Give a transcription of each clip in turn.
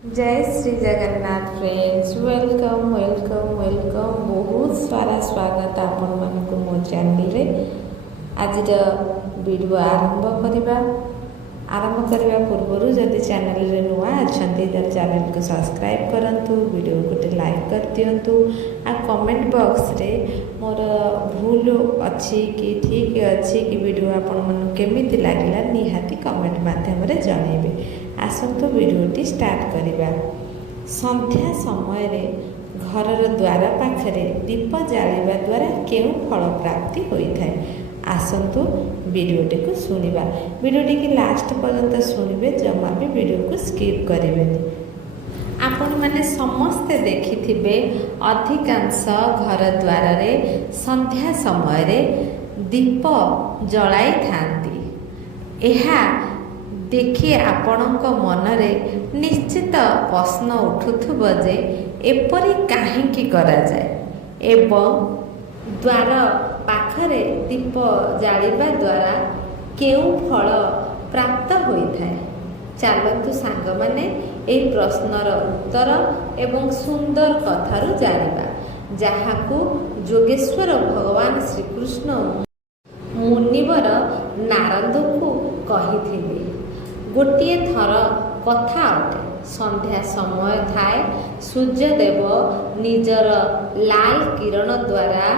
जय Shri Jagannath friends welcome welcome welcome बहुत सारा स्वागत आपण मानक मो चैनल रे। आज वीडियो आरंभ करने पूर्व जदि चैनल रे नुआ अच्छा चैनल को सब्सक्राइब करंतु, वीडियो गोटे लाइक कर दिंतु आ कमेंट बॉक्स रे मोर भूल अच्छी कि ठीक अच्छी कि वीडियो आपण मन केमिति लागला निहाती कमेंट माध्यम रे जनइबे। आसंतु वीडियोटी स्टार्ट करिबा। संध्या समय रे घरर द्वार पाखरे दीप जालिबा द्वारा केउ फल प्राप्ति होइथाय। आसंतु वीडियोटी को सुनिबा। वीडियोटी की लास्ट पर्यंत सुनिबे, जमा भी वीडियो को स्किप करिबेनी। आपण माने समस्ते देखिथिबे अधिकांश घर द्वार रे संध्या समय रे दीप जलाई थांती। एहा देखि आपणक मनरे निश्चित प्रश्न उठुथुब जे एपरि काहींकी करा जाए एवं द्वार पाखरे दीप जालिबा द्वारा केउ फल प्राप्त होइथाय। चलतु सांग माने एई प्रश्नर उत्तर एवं सुंदर कथारु जानिबा, जाहाकू जोगेश्वर भगवान श्रीकृष्ण मुनिवर नारद को कहिथिले। गोटे थर कथा अटे। संध्या समय थाए, सूर्यदेव निजर लाल किरण द्वारा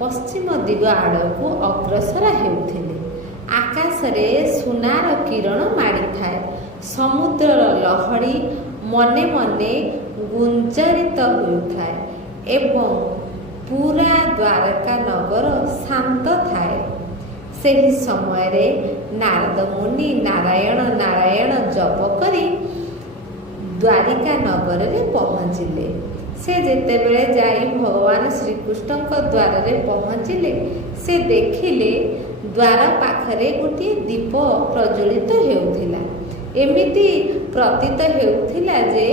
पश्चिम दिग आड़क अग्रसर हेउथिले। आकाश रे सुनार किरण माड़ी थाए। समुद्रर लहड़ी मने मने गुंजरित होउथाए एवं पूरा द्वारका नगर शांत थाए। सेही समय रे नारद मुनि नारायण नारायण जप करी द्वारिका नगर रे पहुँचिले। से जेते बेले जाई भगवान श्रीकृष्ण द्वार रे पहुँचिले, से देखिले द्वार पाखरे गोटे दीप प्रज्वलित हेउथिला। एमिति प्रतीत हेउथिला जे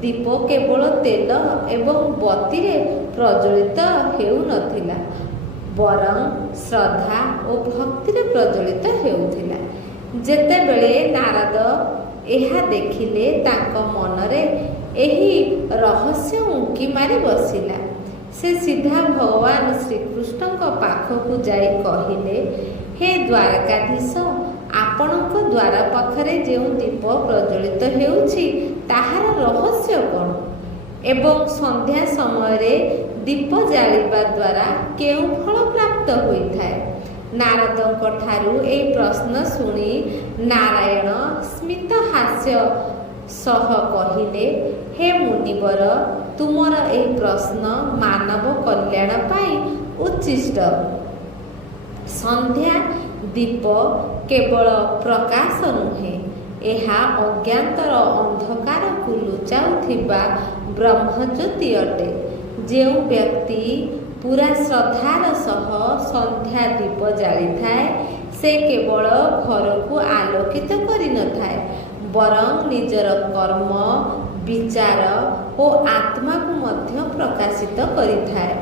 दीप केवल तेल एवं बत्ती रे प्रज्वलित हेउ नथिला, बरं श्रद्धा और भक्ति रे प्रज्वलित हेउथिला। जेते बेले नारद एहा देखिले, तांको मनरे एही रहस्य उंकी मारी बसिला। से सीधा भगवान श्रीकृष्ण पाखकू जाई कहिले, हे द्वारकाधीश, आपणक द्वार पाखरे जेउ दीप प्रज्वलित हेउछि ताहार रहस्य कोन एवं संध्या समय रे दीप जालिबा द्वारा केउ फल प्राप्त होइथाय। नारदଙ୍କ ଠାରୁ ଏହି ପ୍ରଶ୍ନ ଶୁଣି ନାରାୟଣ ସ୍ମିତ ହାସ୍ୟ ସହ କହିଲେ, ହେ ମୁନିବର, ତୁମର ଏହି ପ୍ରଶ୍ନ ମାନବ କଲ୍ୟାଣ ପାଇଁ ଉଚ୍ଚିଷ୍ଟ। ସନ୍ଧ୍ୟା ଦୀପ କେବଳ ପ୍ରକାଶ ନୁହେଁ, ଏହା ଅଜ୍ଞାତର ଅନ୍ଧକାରକୁ ଲୁଚାଉଥିବା ବ୍ରହ୍ମଜ୍ୟୋତି ଅଟେ। ଯେଉଁ ବ୍ୟକ୍ତି पूरा श्रद्धार सह संध्या दीप जालिथाए, से केवल घर को आलोकित करि नथाए, बरं निजर कर्म विचार और आत्मा को मध्य प्रकाशित करिथाए।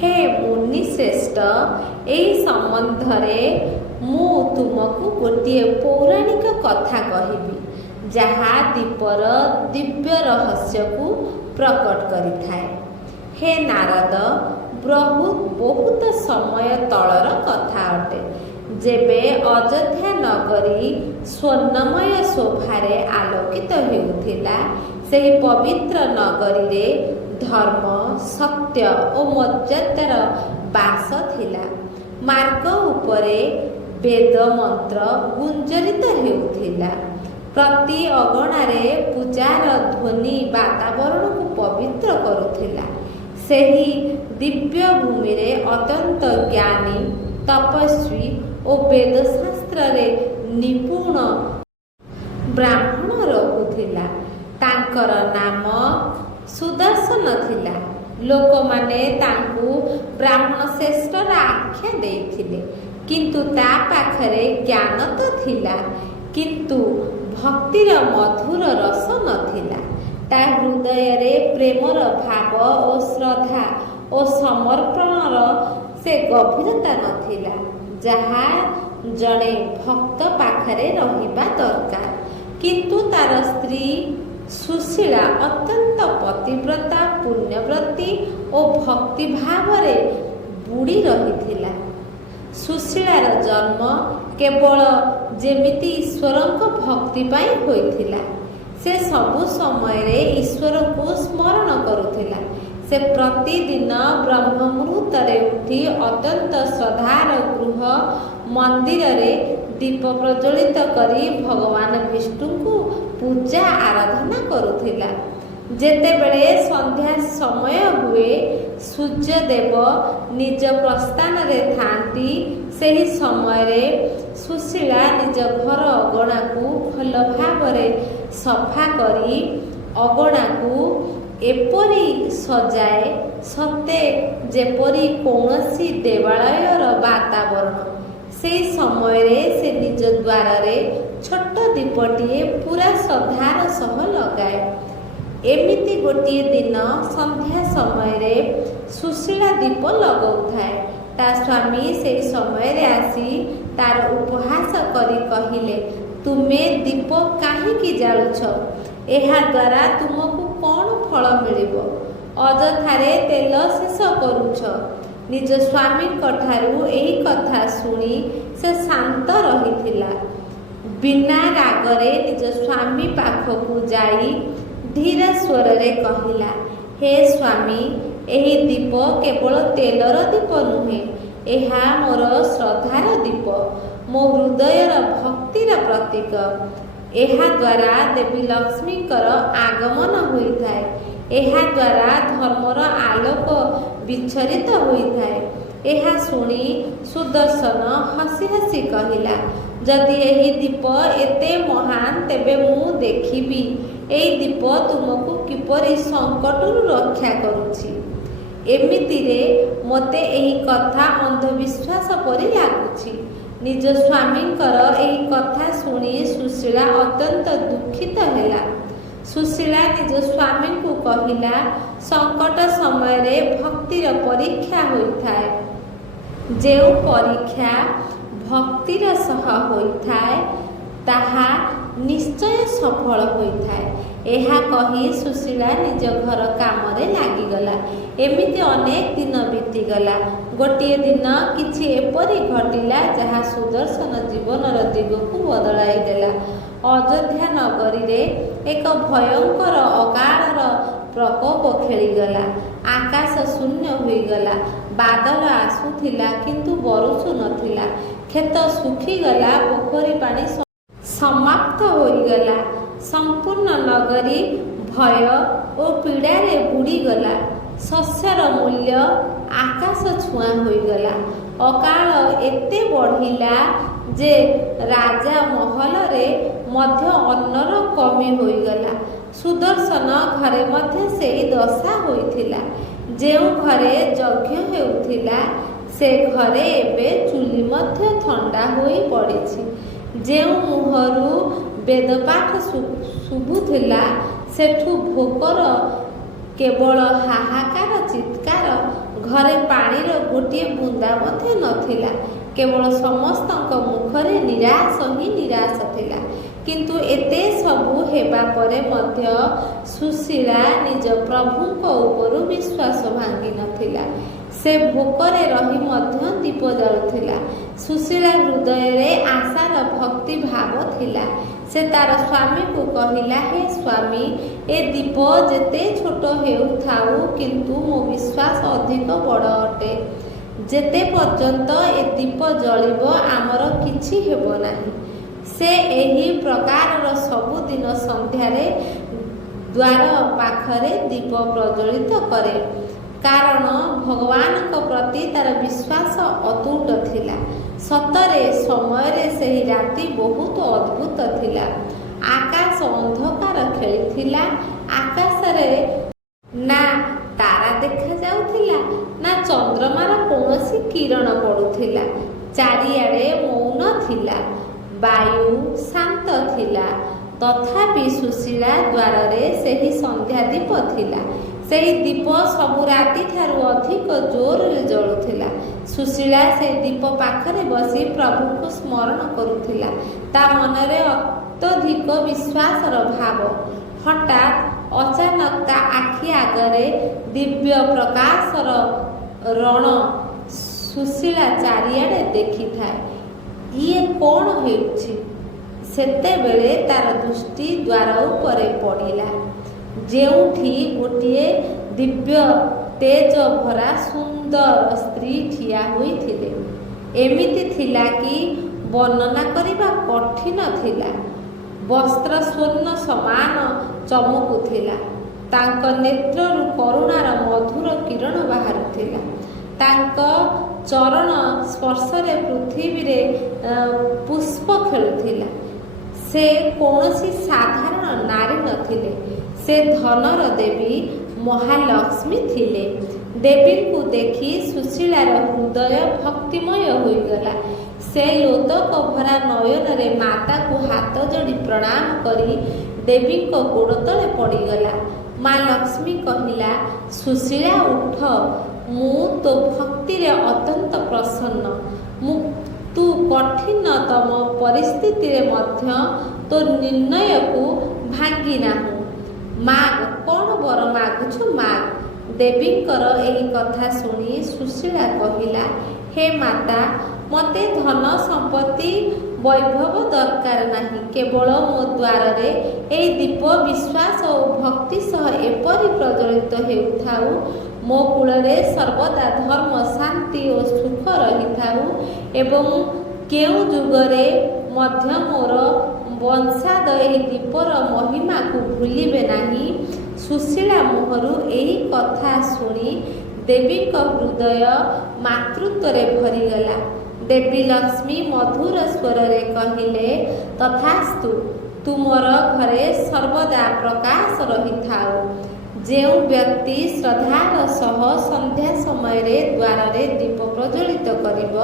हे मुनि श्रेष्ठ, एही संबंध रे मु तुमको गोटे पौराणिक कथा कहिबी, जहा दीपर दिव्य रहस्य को प्रकट करिथाए। हे नारद, बहुत समय तलर कथा अटे, जेबे अयोध्या नगरी स्वर्णमय शोभारे आलोकित हेउथिला। सेही पवित्र नगरी रे धर्म सत्य और मर्यादार बास थिला। मार्ग उपरे वेद मंत्र गुंजरित हेउथिला। प्रति अगणारे पूजार ध्वनि वातावरण को पवित्र करुथिला। सेही दिव्य भूमि रे अत्यंत ज्ञानी तपस्वी और वेदशास्त्र रे निपुण ब्राह्मण रहुथिला। तांकर नाम सुदर्शन थिला। लोक माने तांकु ब्राह्मण श्रेष्ठर आख्या देइथिले, किंतु ता पाखरे ज्ञान तो थिला, किंतु भक्तिर मधुर रस नथिला। ता हृदय रे प्रेमर भाव और श्रद्धा और समर्पणर से गभीरता नथिला, जहा जड़े भक्त पाखरे रहिबा दरकार। किंतु तार स्त्री ସୁଶୀଳା ଅତ୍ୟନ୍ତ ପତିବ୍ରତା, ପୁଣ୍ୟବ୍ରତୀ ଓ ଭକ୍ତି ଭାବରେ ବୁଡ଼ି ରହିଥିଲା। ସୁଶୀଳାର ଜନ୍ମ କେବଳ ଯେମିତି ଈଶ୍ୱରଙ୍କ ଭକ୍ତି ପାଇଁ ହୋଇଥିଲା। ସେ ସବୁ ସମୟରେ ଈଶ୍ୱରଙ୍କୁ ସ୍ମରଣ କରୁଥିଲା। ସେ ପ୍ରତିଦିନ ବ୍ରହ୍ମ ମୁହୂର୍ତ୍ତରେ ଉଠି ଅତ୍ୟନ୍ତ ଶ୍ରଦ୍ଧାର ଗୃହ ମନ୍ଦିରରେ ଦୀପ ପ୍ରଜ୍ୱଳିତ କରି ଭଗବାନ ବିଷ୍ଣୁଙ୍କୁ ପୂଜା ଆରାଧନା କରୁଥିଲା। ଯେତେବେଳେ ସନ୍ଧ୍ୟା ସମୟ ହୁଏ, ସୂର୍ଯ୍ୟଦେବ ନିଜ ପ୍ରସ୍ଥାନରେ ଥାଆନ୍ତି। ସେହି ସମୟରେ ସୁଶୀଳା ନିଜ ଘର ଅଗଣାକୁ ଭଲ ଭାବରେ ସଫା କରି ଅଗଣାକୁ ଏପରି ସଜାଏ ସତେ ଯେପରି କୌଣସି ଦେବାଳୟର ବାତାବରଣ। ସେହି ସମୟରେ ସେ ନିଜ ଦ୍ୱାରରେ ଛୋଟ ଦୀପଟିଏ ପୁରା ଶ୍ରଦ୍ଧାର ସହ ଲଗାଏ। ଏମିତି ଗୋଟିଏ ଦିନ ସନ୍ଧ୍ୟା ସମୟରେ ସୁଶୀଳା ଦୀପ ଲଗାଉଥାଏ। ତା ସ୍ୱାମୀ ସେହି ସମୟରେ ଆସି ତାର ଉପହାସ କରି କହିଲେ, ତୁମେ ଦୀପ କାହିଁକି ଜାଳୁଛ? ଏହାଦ୍ୱାରା ତୁମକୁ କ'ଣ ଫଳ ମିଳିବ? ଅଯଥାରେ ତେଲ ଶେଷ କରୁଛ। ନିଜ ସ୍ୱାମୀଙ୍କ ଠାରୁ ଏହି କଥା ଶୁଣି ସେ ଶାନ୍ତ ରହିଥିଲା। ବିନା ରାଗରେ ନିଜ ସ୍ୱାମୀ ପାଖକୁ ଯାଇ ଧୀର ସ୍ୱରରେ କହିଲା, ହେ ସ୍ୱାମୀ, ଏହି ଦୀପ କେବଳ ତେଲର ଦୀପ ନୁହେଁ, ଏହା ମୋର ଶ୍ରଦ୍ଧାର ଦୀପ, ମୋ ହୃଦୟର ଭକ୍ତିର ପ୍ରତୀକ। ଏହାଦ୍ୱାରା ଦେବୀ ଲକ୍ଷ୍ମୀଙ୍କର ଆଗମନ ହୋଇଥାଏ। ଏହାଦ୍ୱାରା ଧର୍ମର ଆଲୋକ ବିଚ୍ଛରିତ ହୋଇଥାଏ। ଏହା ଶୁଣି ସୁଦର୍ଶନ ହସି ହସି କହିଲା, ଯଦି ଏହି ଦୀପ ଏତେ ମହାନ, ତେବେ ମୁଁ ଦେଖିବି ଏହି ଦୀପ ତୁମକୁ କିପରି ସଙ୍କଟରୁ ରକ୍ଷା କରୁଛି। ଏମିତିରେ ମୋତେ ଏହି କଥା ଅନ୍ଧବିଶ୍ୱାସ ପରି ଲାଗୁଛି। ନିଜ ସ୍ୱାମୀଙ୍କର ଏହି କଥା ଶୁଣି ସୁଶୀଳା ଅତ୍ୟନ୍ତ ଦୁଃଖିତ ହେଲା। ସୁଶୀଳା ନିଜ ସ୍ୱାମୀଙ୍କୁ କହିଲା, ସଙ୍କଟ ସମୟରେ ଭକ୍ତିର ପରୀକ୍ଷା ହୋଇଥାଏ। ଯେଉଁ ପରୀକ୍ଷା ଭକ୍ତିର ସହ ହୋଇଥାଏ, ତାହା ନିଶ୍ଚୟ ସଫଳ ହୋଇଥାଏ। ଏହା କହି ସୁଶୀଳା ନିଜ ଘର କାମରେ ଲାଗିଗଲା। ଏମିତି ଅନେକ ଦିନ ବିତିଗଲା। ଗୋଟିଏ ଦିନ କିଛି ଏପରି ଘଟିଲା ଯାହା ସୁଦର୍ଶନ ଜୀବନର ଦିଗକୁ ବଦଳାଇ ଦେଲା। ଅଯୋଧ୍ୟା ନଗରୀରେ ଏକ ଭୟଙ୍କର ଅକାଳର ପ୍ରକୋପ ଖେଳିଗଲା। ଆକାଶ ଶୂନ୍ୟ ହୋଇଗଲା। ବାଦଲ ଆସୁଥିଲା କିନ୍ତୁ ବରୁଷୁ ନଥିଲା। କ୍ଷେତ ଶୁଖିଗଲା। ପୋଖରୀ ପାଣି ସମାପ୍ତ ହୋଇଗଲା। ସମ୍ପୂର୍ଣ୍ଣ ନଗରୀ ଭୟ ଓ ପୀଡ଼ାରେ ବୁଡ଼ିଗଲା। ଶସ୍ୟର ମୂଲ୍ୟ ଆକାଶ ଛୁଆଁ ହୋଇଗଲା। ଅକାଳ ଏତେ ବଢ଼ିଲା ଯେ ରାଜା ମହଲରେ ମଧ୍ୟ ଅନ୍ନର କମି ହୋଇଗଲା। ସୁଦର୍ଶନ ଘରେ ମଧ୍ୟ ସେହି ଦଶା ହୋଇଥିଲା। ଯେଉଁ ଘରେ ଯଜ୍ଞ ହେଉଥିଲା, ସେ ଘରେ ଏବେ ଚୁଲି ମଧ୍ୟ ଥଣ୍ଡା ହୋଇ ପଡ଼ିଛି। ଯେଉଁ ମୁହଁରୁ ବେଦପାଠ ଶୁଭୁଥିଲା, ସେଠୁ ଭୋକର କେବଳ ହାହାକାର ଚିତ୍କାର। ଘରେ ପାଣିର ଗୋଟିଏ ବୁନ୍ଦା ମଧ୍ୟ ନଥିଲା। କେବଳ ସମସ୍ତଙ୍କ ମୁଖରେ ନିରାଶ ହିଁ ନିରାଶ ଥିଲା। କିନ୍ତୁ ଏତେ ସବୁ ହେବା ପରେ ମଧ୍ୟ ସୁଶୀଳା ନିଜ ପ୍ରଭୁଙ୍କ ଉପରୁ ବିଶ୍ୱାସ ଭାଙ୍ଗି ନଥିଲା। ସେ ଭୋକରେ ରହି ମଧ୍ୟ ଦୀପ ଜାଳୁଥିଲା। ସୁଶୀଳା ହୃଦୟରେ ଆଶାର ଭକ୍ତି ଭାବ ଥିଲା। ସେ ତାର ସ୍ୱାମୀକୁ କହିଲା, ହେ ସ୍ୱାମୀ, ଏ ଦୀପ ଯେତେ ଛୋଟ ହେଉଥାଉ, କିନ୍ତୁ ମୋ ବିଶ୍ୱାସ ଅଧିକ ବଡ଼ ଅଟେ। ଯେତେ ପର୍ଯ୍ୟନ୍ତ ଏ ଦୀପ ଜଳିବ, ଆମର କିଛି ହେବ ନାହିଁ। ସେ ଏହି ପ୍ରକାରର ସବୁଦିନ ସନ୍ଧ୍ୟାରେ ଦ୍ୱାର ପାଖରେ ଦୀପ ପ୍ରଜ୍ୱଳିତ କରେ, କାରଣ ଭଗବାନଙ୍କ ପ୍ରତି ତାର ବିଶ୍ୱାସ ଅତୁଟ ଥିଲା। ସତରେ ସମୟରେ ସେହି ରାତି ବହୁତ ଅଦ୍ଭୁତ ଥିଲା। ଆକାଶ ଅନ୍ଧକାର ଖେଳିଥିଲା। ଆକାଶରେ ନା ତାରା ଦେଖାଯାଉଥିଲା, ନା ଚନ୍ଦ୍ରମାର କୌଣସି କିରଣ ପଡ଼ୁଥିଲା। ଚାରିଆଡ଼େ ମୌନ ଥିଲା। ବାୟୁ ଶାନ୍ତ ଥିଲା। ତଥାପି ସୁଶୀଳା ଦ୍ୱାରରେ ସେହି ସନ୍ଧ୍ୟା ଦୀପ ଥିଲା। ସେହି ଦୀପ ସବୁ ରାତିଠାରୁ ଅଧିକ ଜୋରରେ ଜଳୁଥିଲା। ସୁଶୀଳା ସେହି ଦୀପ ପାଖରେ ବସି ପ୍ରଭୁଙ୍କୁ ସ୍ମରଣ କରୁଥିଲା। ତା ମନରେ ଅତ୍ୟଧିକ ବିଶ୍ୱାସର ଭାବ। ହଠାତ୍ ଆଗରେ ଦିବ୍ୟ ପ୍ରକାଶର ରଣ ସୁଶୀଳା ଚାରିଆଡ଼େ ଦେଖିଥାଏ। ଇଏ କ'ଣ ହେଉଛି? ସେତେବେଳେ ତାର ଦୃଷ୍ଟି ଦ୍ୱାର ଉପରେ ପଡ଼ିଲା, ଯେଉଁଠି ଗୋଟିଏ ଦିବ୍ୟ ତେଜ ଭରା ସୁନ୍ଦର ସ୍ତ୍ରୀ ଠିଆ ହୋଇଥିଲେ। ଏମିତି ଥିଲା କି ବର୍ଣ୍ଣନା କରିବା କଠିନ ଥିଲା। ବସ୍ତ୍ର ସ୍ୱର୍ଣ୍ଣ ସମାନ ଚମକୁଥିଲା। ତାଙ୍କ ନେତ୍ରରୁ କରୁଣାର ମଧୁର କିରଣ ବାହାରୁଥିଲା। ତାଙ୍କ ଚରଣ ସ୍ପର୍ଶରେ ପୃଥିବୀରେ ପୁଷ୍ପ ଖେଳୁଥିଲା। ସେ କୌଣସି ସାଧାରଣ ନାରୀ ନଥିଲେ, ସେ ଧନର ଦେବୀ ମହାଲକ୍ଷ୍ମୀ ଥିଲେ। ଦେବୀଙ୍କୁ ଦେଖି ସୁଶୀଳାର ହୃଦୟ ଭକ୍ତିମୟ ହୋଇଗଲା। ସେ ଲୋତକ ଭରା ନୟନରେ ମାତାକୁ ହାତ ଯୋଡ଼ି ପ୍ରଣାମ କରି ଦେବୀଙ୍କ ଗୋଡ଼ ତଳେ ପଡ଼ିଗଲା। ମା ଲକ୍ଷ୍ମୀ କହିଲା, ସୁଶୀଳା ଉଠ, ମୁଁ ତୋ ଭକ୍ତିରେ ଅତ୍ୟନ୍ତ ପ୍ରସନ୍ନ। ତୁ କଠିନତମ ପରିସ୍ଥିତିରେ ମଧ୍ୟ ତୋ ନିର୍ଣ୍ଣୟକୁ ଭାଙ୍ଗି ନାହୁଁ। ମାଗ, କ'ଣ ବର ମାଗୁଛୁ ମାଗ। ଦେବୀଙ୍କର ଏହି କଥା ଶୁଣି ସୁଶୀଳା କହିଲା, ହେ ମାତା, ମୋତେ ଧନ ସମ୍ପତ୍ତି ବୈଭବ ଦରକାର ନାହିଁ। କେବଳ ମୋ ଦ୍ୱାରରେ ଏହି ଦୀପ ବିଶ୍ୱାସ ଓ ଭକ୍ତି ସହ ଏପରି ପ୍ରଜ୍ୱଳିତ ହେଉଥାଉ, ମୋ କୂଳରେ ସର୍ବଦା ଧର୍ମ, ଶାନ୍ତି ଓ ସୁଖ ରହିଥାଉ ଏବଂ କେଉଁ ଯୁଗରେ ମଧ୍ୟ ମୋର ବଂଶାଦ ଏହି ଦୀପର ମହିମାକୁ ଭୁଲିବେ ନାହିଁ। ସୁଶୀଳା ମୁହଁରୁ ଏହି କଥା ଶୁଣି ଦେବୀଙ୍କ ହୃଦୟ ମାତୃତ୍ୱରେ ଭରିଗଲା। ଦେବୀ ଲକ୍ଷ୍ମୀ ମଧୁର ସ୍ୱରରେ କହିଲେ, ତଥାସ୍ତୁ, ତୁମର ଘରେ ସର୍ବଦା ପ୍ରକାଶ ରହିଥାଉ। ଯେଉଁ ବ୍ୟକ୍ତି ଶ୍ରଦ୍ଧାର ସହ ସନ୍ଧ୍ୟା ସମୟରେ ଦ୍ୱାରରେ ଦୀପ ପ୍ରଜ୍ୱଳିତ କରିବ,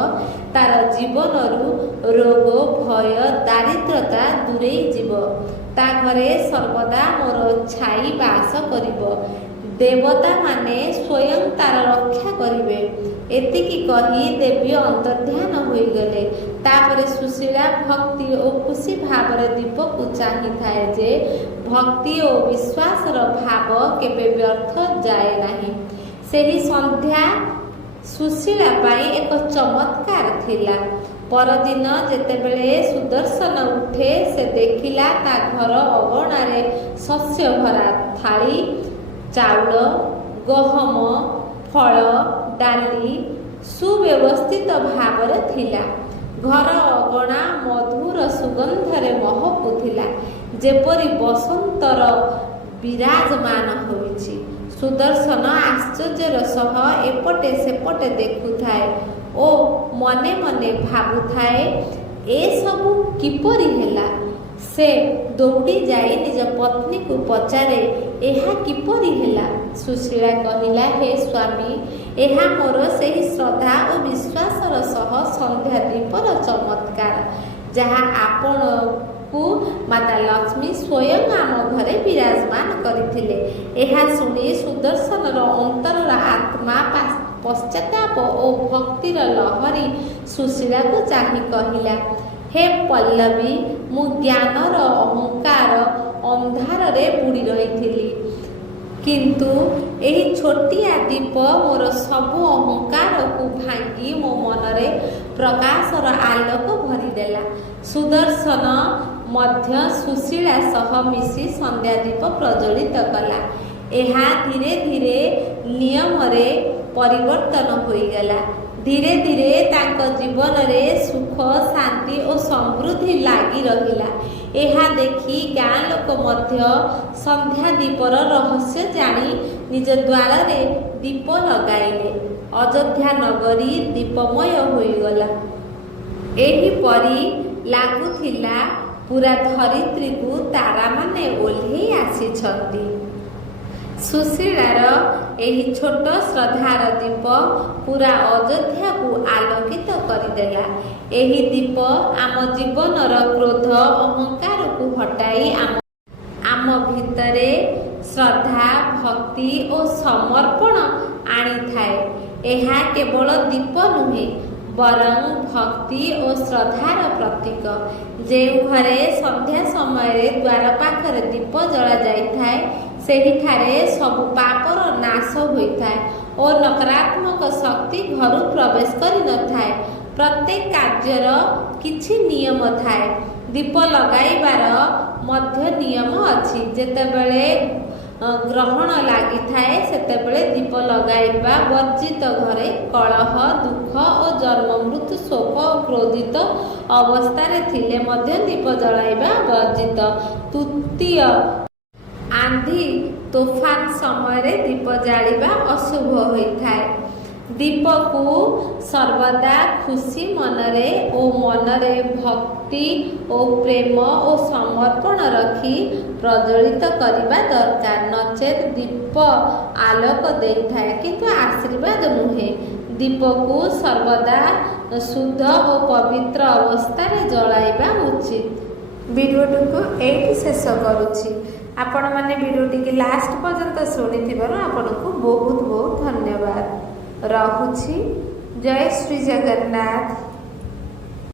ତାର ଜୀବନରୁ ରୋଗ, ଭୟ, ଦାରିଦ୍ର୍ୟତା ଦୂରେଇ ଯିବ। ତା ଘରେ ସର୍ବଦା ମୋର ଛାଇ ବାସ କରିବ। ଦେବତାମାନେ ସ୍ୱୟଂ ତାର ରକ୍ଷା କରିବେ। ଏତିକି କହି ଦେବୀ ଅନ୍ତର୍ଧ୍ୟାନ ହୋଇଗଲେ। ତାପରେ ସୁଶୀଳା ଭକ୍ତି ଓ ଖୁସି ଭାବରେ ଦୀପକୁ ଚାହିଁଥାଏ ଯେ ଭକ୍ତି ଓ ବିଶ୍ୱାସର ଭାବ କେବେ ବ୍ୟର୍ଥ ଯାଏ ନାହିଁ। ସେହି ସନ୍ଧ୍ୟା ସୁଶୀଳା ପାଇଁ ଏକ ଚମତ୍କାର ଥିଲା। ପରଦିନ ଯେତେବେଳେ ସୁଦର୍ଶନ ଉଠେ, ସେ ଦେଖିଲା ତା ଘର ଅଗଣାରେ ଶସ୍ୟ ଭରା ଥାଳି, ଚାଉଳ, ଗହମ, ଫଳ, ଡାଲି ସୁବ୍ୟବସ୍ଥିତ ଭାବରେ ଥିଲା। ଘର ଅଗଣା ମଧୁର ସୁଗନ୍ଧରେ ମହକୁଥିଲା, ଯେପରି ବସନ୍ତର ବିରାଜମାନ ହୋଇଛି। ସୁଦର୍ଶନ ଆଶ୍ଚର୍ଯ୍ୟର ସହ ଏପଟେ ସେପଟେ ଦେଖୁଥାଏ ଓ ମନେ ମନେ ଭାବୁଥାଏ, ଏସବୁ କିପରି ହେଲା। ସେ ଦୌଡ଼ି ଯାଇ ନିଜ ପତ୍ନୀକୁ ପଚାରେ, ଏହା କିପରି ହେଲା? ସୁଶୀଳା କହିଲା, ହେ ସ୍ୱାମୀ, ଏହା ମୋର ସେହି ଶ୍ରଦ୍ଧା ଓ ବିଶ୍ୱାସର ସହ ସନ୍ଧ୍ୟା ଦୀପର ଚମତ୍କାର, ଯାହା ଆପଣଙ୍କୁ ମାତା ଲକ୍ଷ୍ମୀ ସ୍ୱୟଂ ଆମ ଘରେ ବିରାଜମାନ କରିଥିଲେ। ଏହା ଶୁଣି ସୁଦର୍ଶନର ଅନ୍ତରର ଆତ୍ମା ପଶ୍ଚାତାପ ଓ ଭକ୍ତିର ଲହରୀ ସୁଶୀଳାକୁ ଚାହିଁ କହିଲା, ହେ ପଲ୍ଲବୀ, ମୁଁ ଜ୍ଞାନର ଅହଙ୍କାର ଅନ୍ଧାରରେ ବୁଡ଼ି ରହିଥିଲି, କିନ୍ତୁ ଏହି ଛୋଟିଆ ଦୀପ ମୋର ସବୁ ଅହଙ୍କାରକୁ ଭାଙ୍ଗି ମୋ ମନରେ ପ୍ରକାଶର ଆଲୋକ ଭରିଦେଲା। ସୁଦର୍ଶନ ମଧ୍ୟ ସୁଶୀଳା ସହ ମିଶି ସନ୍ଧ୍ୟା ଦୀପ ପ୍ରଜ୍ୱଳିତ କଲା। ଏହା ଧୀରେ ଧୀରେ ନିୟମରେ ପରିବର୍ତ୍ତନ ହୋଇଗଲା। ଧୀରେ ଧୀରେ ତାଙ୍କ ଜୀବନରେ ସୁଖ, ଶାନ୍ତି ଓ ସମୃଦ୍ଧି ଲାଗି ରହିଲା। ଏହା ଦେଖି ଗାଁ ଲୋକ ମଧ୍ୟ ସନ୍ଧ୍ୟା ଦୀପର ରହସ୍ୟ ଜାଣି ନିଜ ଦ୍ୱାରରେ ଦୀପ ଲଗାଇଲେ। ଅଯୋଧ୍ୟା ନଗରୀ ଦୀପମୟ ହୋଇଗଲା। ଏହିପରି ଲାଗୁଥିଲା ପୁରା ଧରିତ୍ରୀକୁ ତାରାମାନେ ଓହ୍ଲେଇ ଆସିଛନ୍ତି। ସୁଶୀଳାର ଏହି ଛୋଟ ଶ୍ରଦ୍ଧାର ଦୀପ ପୁରା ଅଯୋଧ୍ୟାକୁ ଆଲୋକିତ କରିଦେଲା। ଏହି ଦୀପ ଆମ ଜୀବନର କ୍ରୋଧ, ଅହଙ୍କାରକୁ ହଟାଇ ଆମ ଭିତରେ ଶ୍ରଦ୍ଧା, ଭକ୍ତି ଓ ସମର୍ପଣ ଆଣିଥାଏ। ଏହା କେବଳ ଦୀପ ନୁହେଁ, ବରଂ ଭକ୍ତି ଓ ଶ୍ରଦ୍ଧାର ପ୍ରତୀକ। ଯେଉଁ ଘରେ ସନ୍ଧ୍ୟା ସମୟରେ ଦ୍ୱାର ପାଖରେ ଦୀପ ଜଳାଯାଇଥାଏ ସେହିଠାରେ ସବୁ ପାପର ନାଶ ହୋଇଥାଏ ଓ ନକାରାତ୍ମକ ଶକ୍ତି ଘରୁ ପ୍ରବେଶ କରିନଥାଏ। ପ୍ରତ୍ୟେକ କାର୍ଯ୍ୟର କିଛି ନିୟମ ଥାଏ। ଦୀପ ଲଗାଇବାର ମଧ୍ୟ ନିୟମ ଅଛି। ଯେତେବେଳେ ଗ୍ରହଣ ଲାଗିଥାଏ ସେତେବେଳେ ଦୀପ ଲଗାଇବା ବର୍ଜିତ। ଘରେ କଳହ, ଦୁଃଖ ଓ ଜନ୍ମ ମୃତ୍ୟୁ, ଶୋକ ଓ କ୍ରୋଧିତ ଅବସ୍ଥାରେ ଥିଲେ ମଧ୍ୟ ଦୀପ ଜଳାଇବା ବର୍ଜିତ। ତୃତୀୟ, ଆନ୍ଧି ତୋଫାନ ସମୟରେ ଦୀପ ଜାଳିବା ଅଶୁଭ ହୋଇଥାଏ। ଦୀପକୁ ସର୍ବଦା ଖୁସି ମନରେ ଓ ମନରେ ଭକ୍ତି ଓ ପ୍ରେମ ଓ ସମର୍ପଣ ରଖି ପ୍ରଜ୍ୱଳିତ କରିବା ଦରକାର। ନଚେତ୍ ଦୀପ ଆଲୋକ ଦେଇଥାଏ କିନ୍ତୁ ଆଶୀର୍ବାଦ ନୁହେଁ। ଦୀପକୁ ସର୍ବଦା ଶୁଦ୍ଧ ଓ ପବିତ୍ର ଅବସ୍ଥାରେ ଜଳାଇବା ଉଚିତ। ଭିଡ଼ିଓଟିକୁ ଏଇଠି ଶେଷ କରୁଛି। ଆପଣମାନେ ଭିଡ଼ିଓଟିକୁ ଲାଷ୍ଟ ପର୍ଯ୍ୟନ୍ତ ଶୁଣିଥିବାରୁ ଆପଣଙ୍କୁ ବହୁତ ବହୁତ ଧନ୍ୟବାଦ। ରହୁଛି। ଜୟ ଶ୍ରୀ ଜଗନ୍ନାଥ।